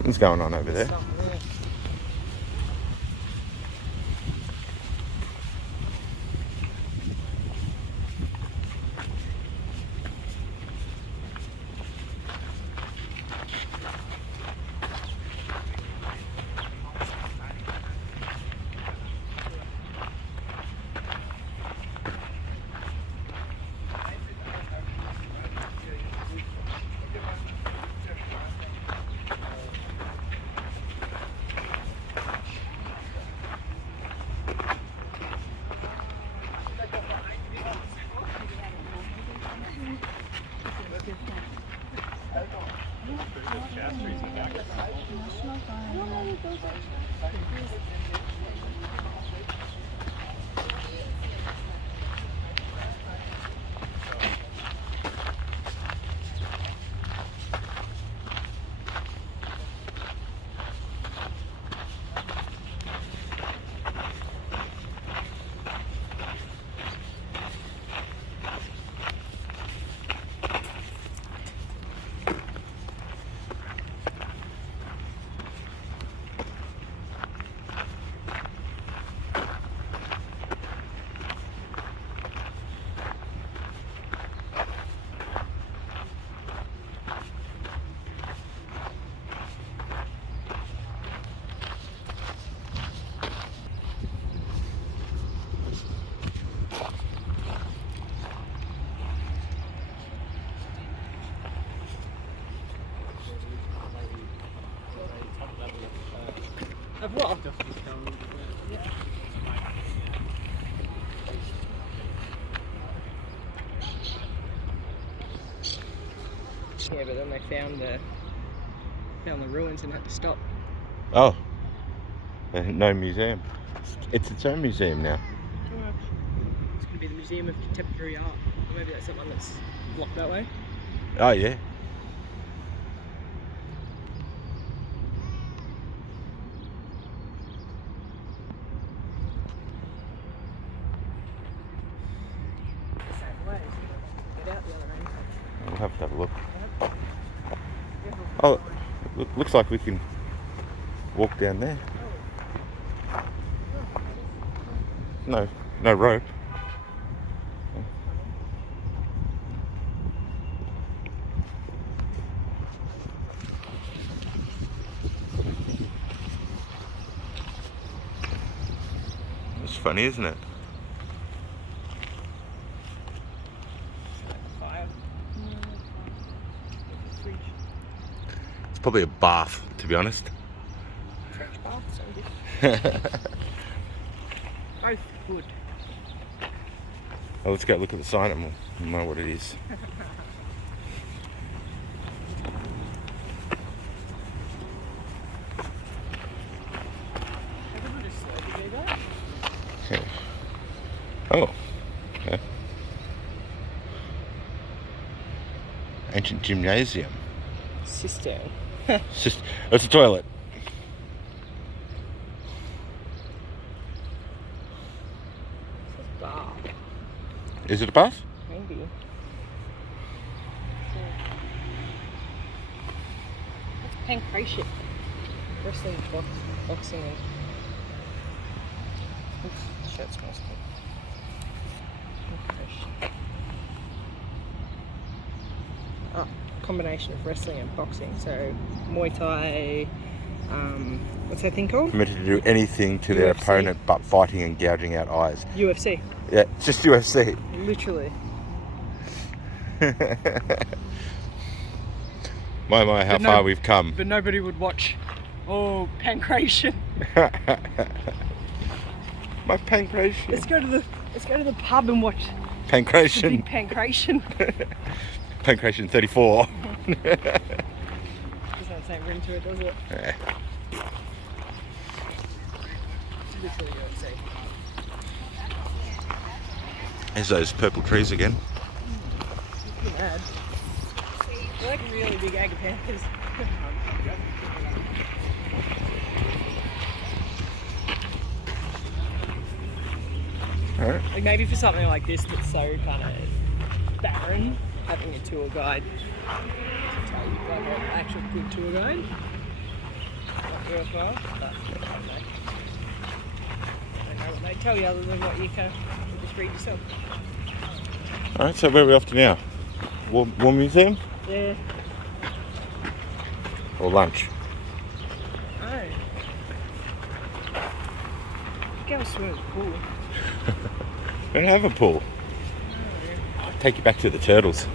Something's going on over there. Something, yeah. Of what? Yeah, but then they found the ruins and had to stop. Oh. No museum. It's its own museum now. It's going to be the Museum of Contemporary Art. Or maybe that's someone that's blocked that way. Oh, yeah. The same way, so get out the other end. We'll have to have a look. Oh, looks like we can walk down there. No rope. It's funny, isn't it? Fire. It's probably a bath, to be honest. Trench bath, so both good. Oh, let's go look at the sign and we'll know what it is. Okay. Oh. Okay. Ancient gymnasium. Cistern. It's just, it's a toilet. Bar. Is it a bath? Maybe. That's pankration. Wrestling, boxing, and... Oops, shirt smells good. Pankration. Oh, combination of wrestling and boxing. So, Muay Thai, what's that thing called? Permitted to do anything to their UFC. opponent but biting and gouging out eyes. UFC. Yeah, it's just UFC. Literally. My, how far we've come. But nobody would watch. Oh, pankration. My pankration. Let's go to the pub and watch Pankration. the big pankration. Pankration 34. Doesn't have the same ring to it, does it? Yeah. It's literally UFC. There's those purple trees again. Pretty mad. They're like really big agapanthus. Alright. Like maybe for something like this that's so kind of barren, having a tour guide to tell you, like an actual good tour guide. worthwhile. But I don't know what they tell you other than what you can just read yourself. Alright, so where are we off to now? War Museum? Yeah. Or lunch? Oh. Go swim at the pool. We don't have a pool. No. I'll take you back to the turtles.